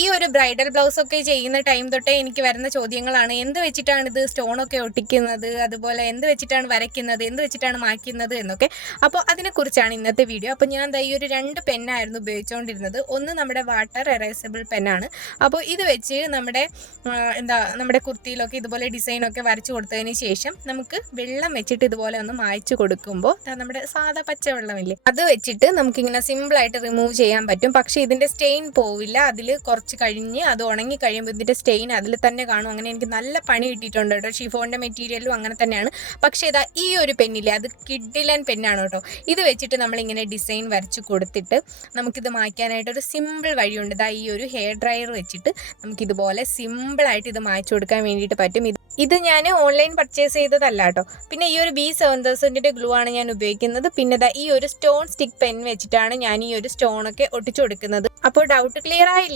ഈ ഒരു bridal blouse ഒക്കെ ചെയ്യുന്ന ടൈം തൊട്ടേ എനിക്ക് വരുന്ന ചോദ്യങ്ങളാണ്, എന്ത് വെച്ചിട്ടാണ് ഇത് സ്റ്റോണൊക്കെ ഒട്ടിക്കുന്നത്, അതുപോലെ എന്ത് വെച്ചിട്ടാണ് വരയ്ക്കുന്നത്, എന്ത് വെച്ചിട്ടാണ് മായ്ക്കുന്നത് എന്നൊക്കെ. അപ്പോൾ അതിനെക്കുറിച്ചാണ് ഇന്നത്തെ വീഡിയോ. അപ്പോൾ ഞാൻ ഈ ഒരു 2 പെന്നായിരുന്നു ഉപയോഗിച്ചുകൊണ്ടിരുന്നത്. ഒന്ന് നമ്മുടെ വാട്ടർ എറേസബിൾ പെന്നാണ്. അപ്പോൾ ഇത് വെച്ച് നമ്മുടെ കുർത്തിയിലൊക്കെ ഇതുപോലെ ഡിസൈനൊക്കെ വരച്ചു കൊടുത്തതിന് ശേഷം നമുക്ക് വെള്ളം വെച്ചിട്ട് ഇതുപോലെ ഒന്ന് മായ്ച്ചു കൊടുക്കുമ്പോൾ നമ്മുടെ സാധാ പച്ചവെള്ളമില്ലേ, അത് വെച്ചിട്ട് നമുക്കിങ്ങനെ സിമ്പിളായിട്ട് റിമൂവ് ചെയ്യാൻ പറ്റും. പക്ഷേ ഇതിൻ്റെ സ്റ്റെയിൻ പോവില്ല. അതിൽ കുറച്ച് കഴിഞ്ഞ് അത് ഉണങ്ങി കഴിയുമ്പോൾ ഇതിൻ്റെ സ്റ്റെയിൻ അതിൽ തന്നെ കാണും. അങ്ങനെ എനിക്ക് നല്ല പണി കിട്ടിയിട്ടുണ്ട് കേട്ടോ. ഷിഫോണിൻ്റെ മെറ്റീരിയലും അങ്ങനെ തന്നെയാണ്. പക്ഷേ ഈ ഒരു പെന്നില്ലേ, അത് കിഡിലൻ പെന്നാണ് കേട്ടോ. ഇത് വെച്ചിട്ട് നമ്മളിങ്ങനെ ഡിസൈൻ വരച്ച് കൊടുത്തിട്ട് നമുക്കിത് മായ്ക്കാനായിട്ട് ഒരു സിമ്പിൾ വഴിയുണ്ട്. ഈ ഒരു ഹെയർ ഡ്രയർ വെച്ചിട്ട് നമുക്കിതുപോലെ സിമ്പിളായിട്ട് ഇത് മായ്ച്ചു കൊടുക്കാൻ വേണ്ടിയിട്ട് പറ്റും. ഇത് ഞാൻ ഓൺലൈൻ പർച്ചേസ് ചെയ്തതല്ല കേട്ടോ. പിന്നെ ഈ ഒരു B7000 ഗ്ലൂ ആണ് ഞാൻ ഉപയോഗിക്കുന്നത്. പിന്നെ ഈ ഒരു സ്റ്റോൺ സ്റ്റിക്ക് പെൻ വെച്ചിട്ടാണ് ഞാൻ ഈ ഒരു സ്റ്റോണൊക്കെ ഒട്ടിച്ചു കൊടുക്കുന്നത്. അപ്പോൾ ഡൗട്ട് ക്ലിയർ ആയില്ല?